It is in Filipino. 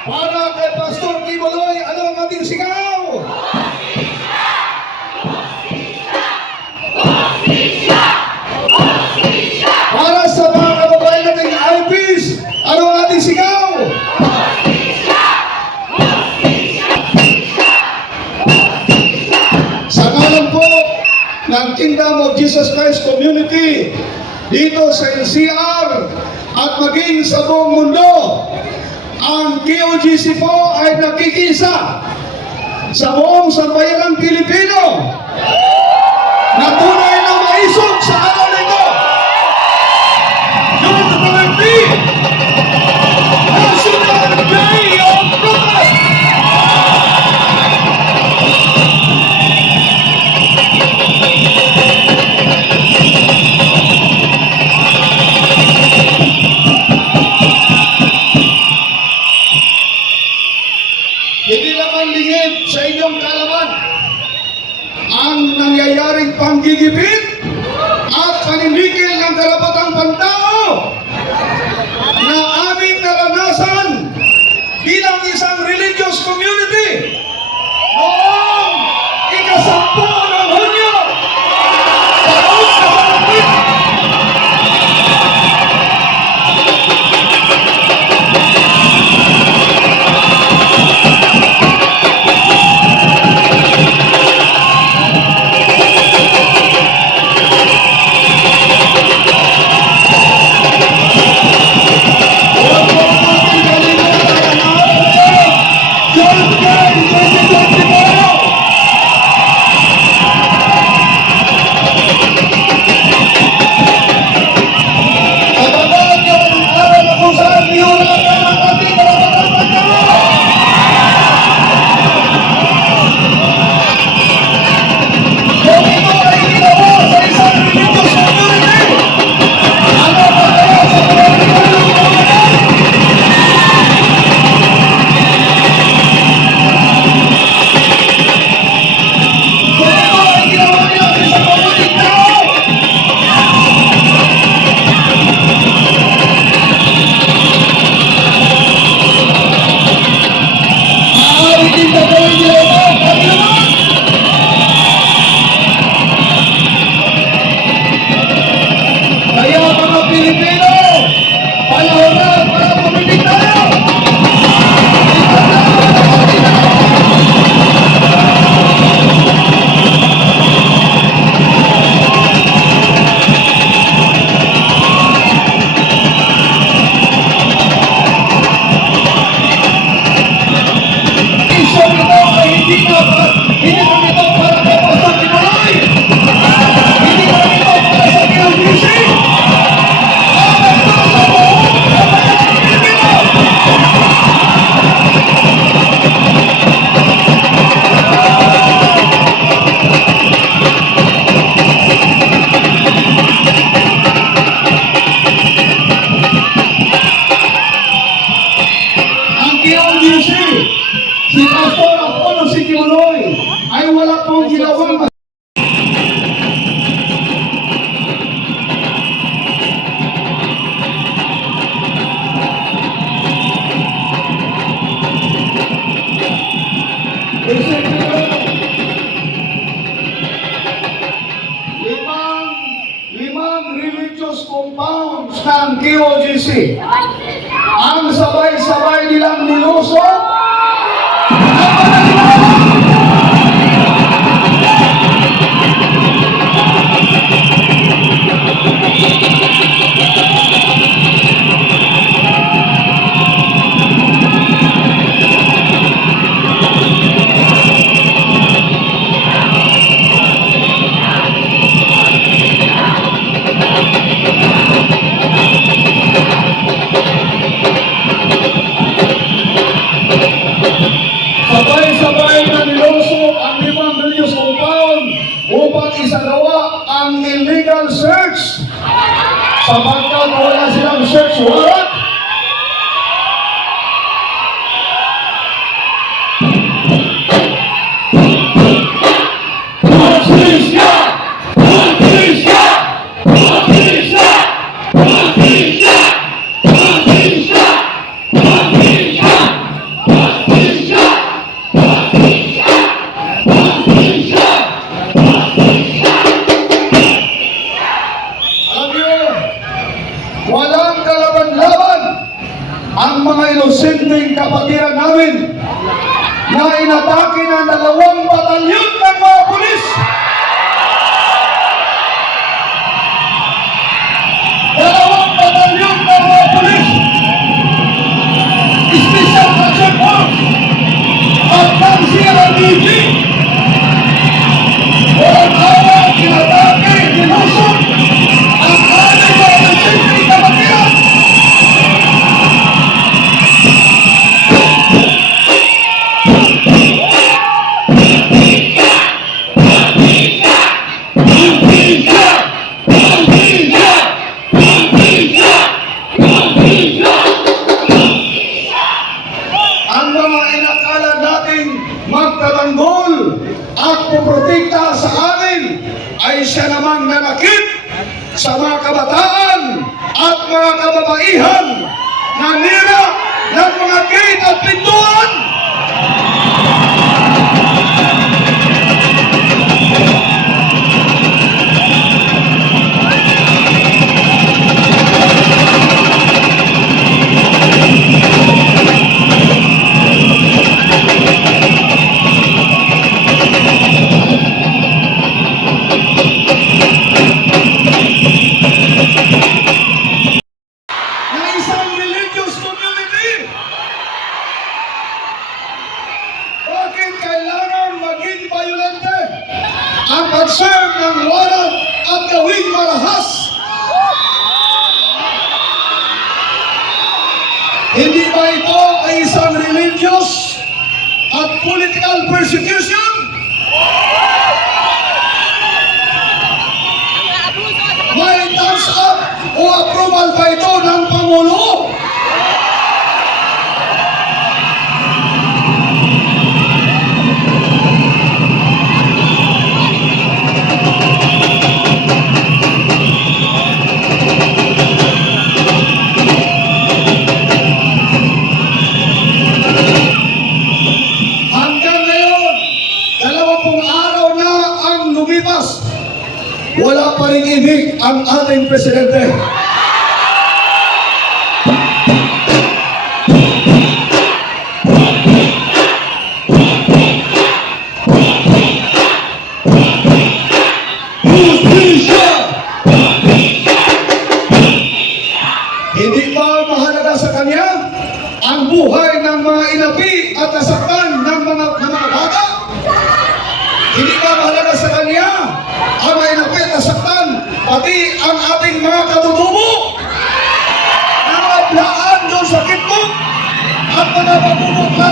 Para kay Pastor Kiboloy, ano ang ating sigaw? Para sa mga kababayan nating IPs, ano ang ating sigaw? Sa ngalan po ng Kingdom of Jesus Christ Community dito sa NCR at maging sa buong mundo, ang KOGC po ay nakikisa sa buong sambayanang Pilipino na tunay na maisog sa araw nito. Yung Tumalagdi National Day of Protest! Hindi naman lingid sa inyong kalaman ang nangyayaring panggigipit at paninigil ng karapatang pantao na aming naranasan bilang isang religious community noong ika-10 ng Hunyo taong kasalukit. Si Pastor Apollo Sikioloy ay wala pong ginawang limang religious compounds ng KOGC ang sabay-sabay nilang nilusok sabay-sabay na nilusok ang limang religious compound upang isagawa ang illegal search sapagkat wala silang search warrant. Justisya! Justisya! Justisya! Justisya! Justisya! Justisya! ang mga inosenteng kapatiran namin na inatake ng 2 batalyon ng mga pulis. 2 batalyon ng mga pulis, Special Action Force at ng CRDG. Walang awa, inatake, dinusok ang aming mga inosenteng kapatiran. Ang mga inakala nating magtatanggol at puprotekta sa amin ay siya namang nanakit sa mga kabataan at mga kababaihan na nira ng mga gate at pintuan. Na isang religious community. Bakit kailangan maging bayolente ang pag-serve ng warrant at gawing marahas? Hindi ba ito ay isang religious at political persecution? May thumbs up o approval ba ito ng Pangulo? Hanggang ngayon, 20 araw na ang lumipas, wala pa rin imik ang ating presidente. Justisya! Hindi ba mahalaga sa kanya ang buhay ng mga inapi at nasaktan ng mga bata? Hindi ba mahalaga sa kanya ang mga inapi at nasaktan pati ang ating mga katutubo na nablaan doon sa kitbok at mga pagmumukla